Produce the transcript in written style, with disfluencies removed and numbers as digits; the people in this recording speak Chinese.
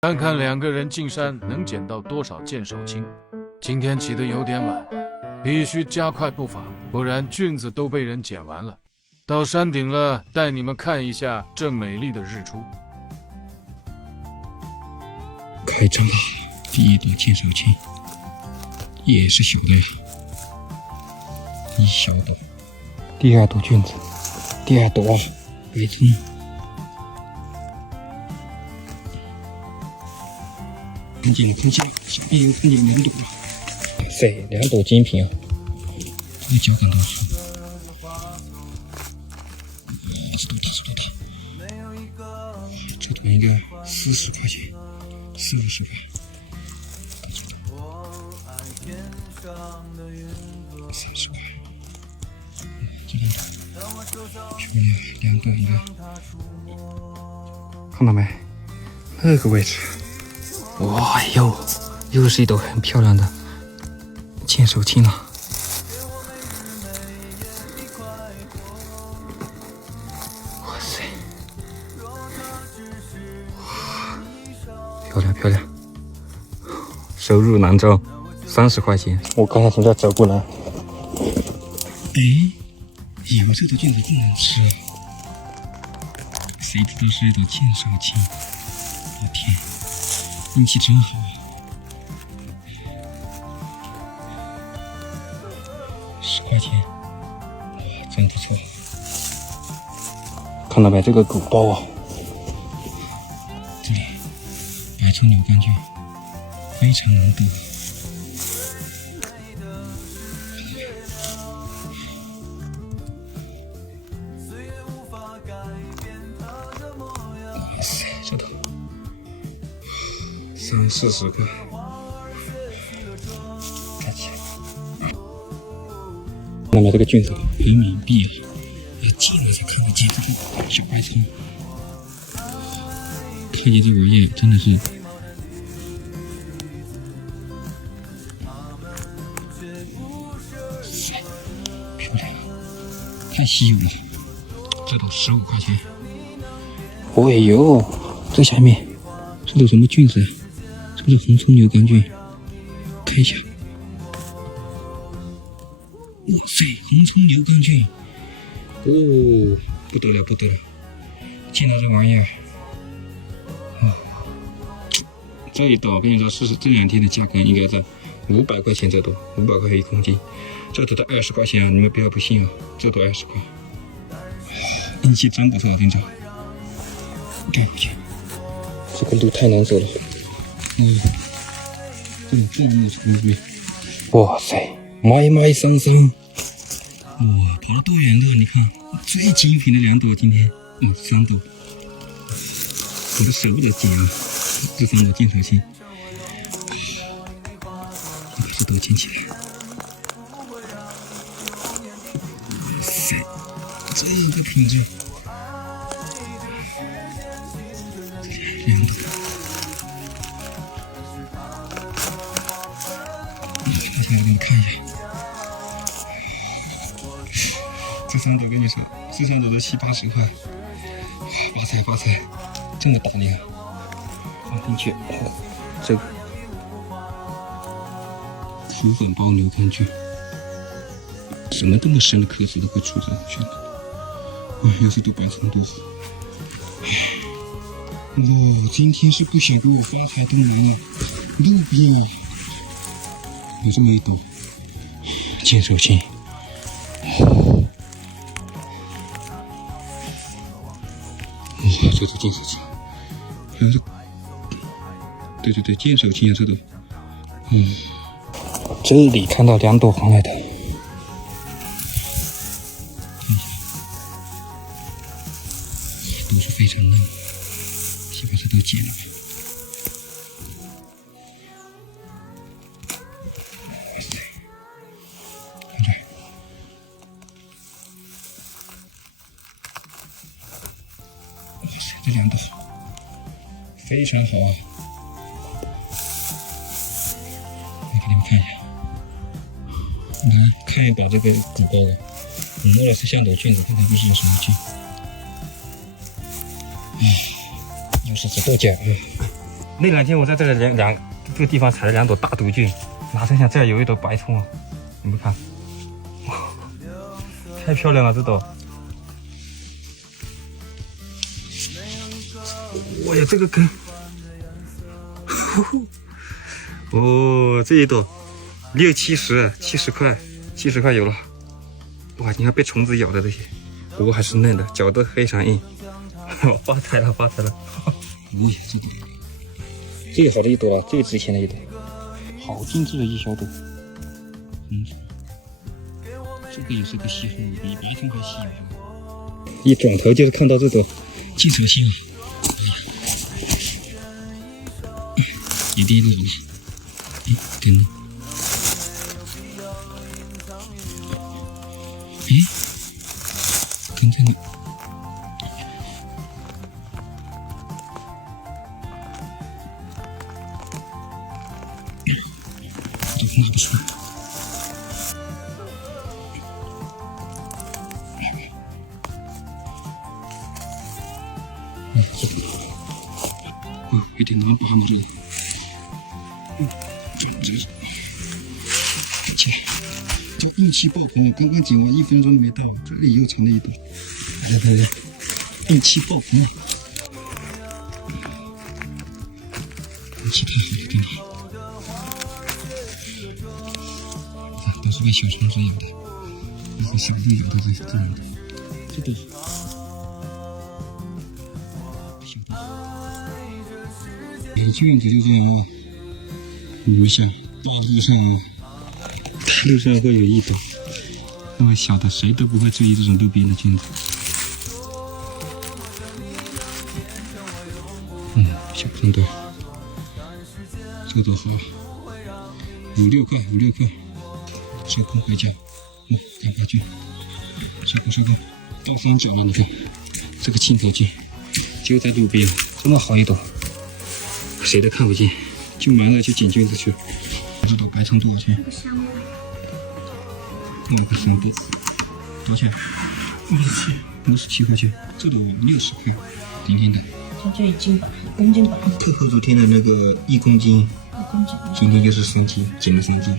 看看2个人进山能捡到多少剑手青。今天起得有点晚，必须加快步伐，不然菌子都被人捡完了。到山顶了，带你们看一下这美丽的日出。快长大了，第一朵剑手青也是小的呀，一小朵。第2朵菌子，第2朵白葱。看见了，看见了，下面又看见2朵了。哇塞，2朵精品啊！这个脚感多好。这多大，这多大？这朵应该40块钱，40-50块。30块。这2朵，漂亮，2朵应该。看到没？那个位置。哇哟，又是一朵很漂亮的剑手青了。哇塞，漂亮漂亮，收入囊中，30块钱。我刚才从这走过来，有这朵菌子不能吃啊！谁知道是一朵剑手青？我天！运气真好啊！10块钱，哇，真不错。看到没？这个鼓包啊，这里白葱牛肝菌非常难得。哇塞，这头。30-40块，看起来。那么这个菌子很隐蔽啊，要近了才看得见这个小白葱。看见这玩意真的是，漂亮，太稀有了。这朵15块钱。哦呦，这下面这朵什么菌子啊？这个是红葱牛肝菌，看一下。哇塞，红葱牛肝菌，哦，不得了不得了！见到这玩意儿，这一朵我跟你说，是这2天的价格应该在500块钱这朵，500块1公斤，这朵的20块钱啊，你们不要不信啊，这朵20块，运气真不错，店长。对不起，这个路太难走了。这里这么长的路，哇塞，迈迈桑桑，跑了多远的？你看，最精品的2朵，今天3朵，我都舍不得捡啊！这3朵剑手青，把这朵捡起来。哇塞，这个品质，2朵。给你们看一下，这3朵跟你说，这3朵都70-80块，发财发财，这么大量，放进去，这个土粉包牛肝菌，怎么这么深的壳子都会出这种菌呢？又是朵白葱豆腐。今天是不想给我发财都难了，路边啊！有这么一朵剑手青，哇，这是剑手青，好像是，对，剑手青啊，这朵，这里看到2朵黄来的，都是非常嫩，先把这朵剪了。这2朵非常好啊！来给你们看一下，看一把这个鼓包啊，我摸了是像朵菌子，看看这是什么菌。又是指豆角啊！那2天我在这这个地方采了2朵大毒菌，哪成想这儿有一朵白葱啊！你们看，哇，太漂亮了这朵！哇呀，这个根，哦，这一朵60-70块，70块有了。哇，你看被虫子咬的这些，不过还是嫩的，嚼得非常硬。发财了，发财了！哦，这朵最好的一朵了，最值钱的一朵，好精致的一小朵。这个也是个稀罕物，比白葱还稀有。一转头就是看到这朵净蛇星，一滴露了，根，根在哪？拿不出来。有点难拔嘛这个。这运气爆棚，刚刚剪完1分钟都没到，这里又长了一朵。来，运气爆棚，运气太好了，真的。都是被小虫子咬的，被小鹿咬的这样的，这都是小的。菌子就这样啊，你们想，大路上会有一朵，那么小的，谁都不会注意这种路边的菌子。小碰多，这朵好，5-6块，5-6块。收工回家，赶快去收工，倒3角了，你看这个青头菌就在路边，这么好一朵，谁都看不见，就忙着去捡菌子去。这朵白葱多少钱？那个3朵，多少钱？57块钱。这朵60块，甜甜的。这1斤吧，1公斤吧。特后昨天的那个1公斤，今天就是3斤，减了3斤。